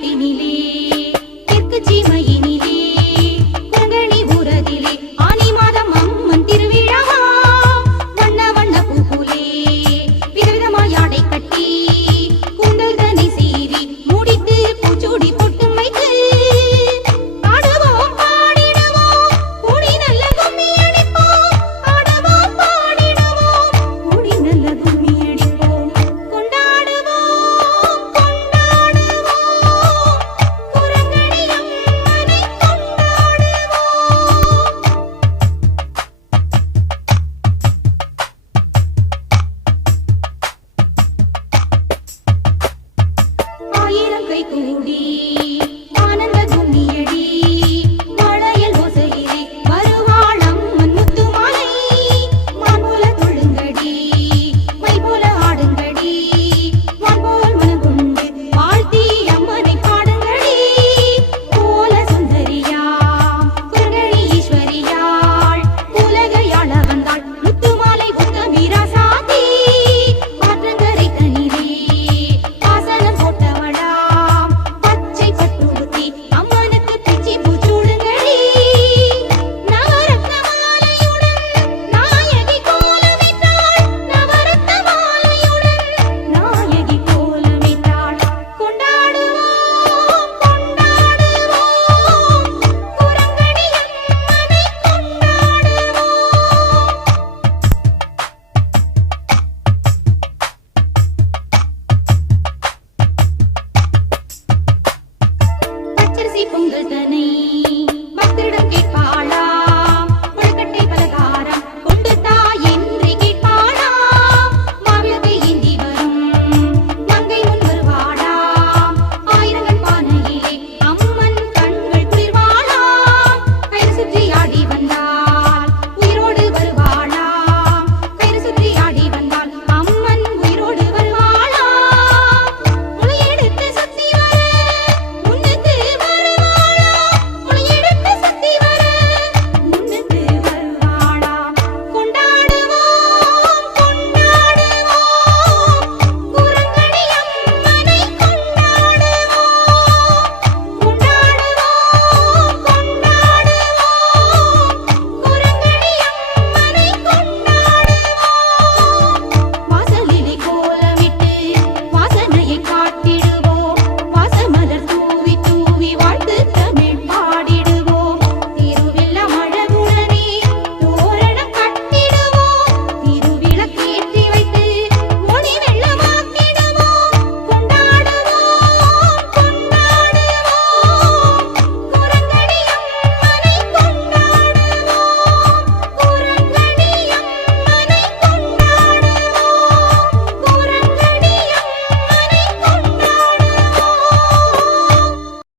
离你离。பச்சரிசி பொங்கல் தனை. பக்தரிடம் கேட்பாளா?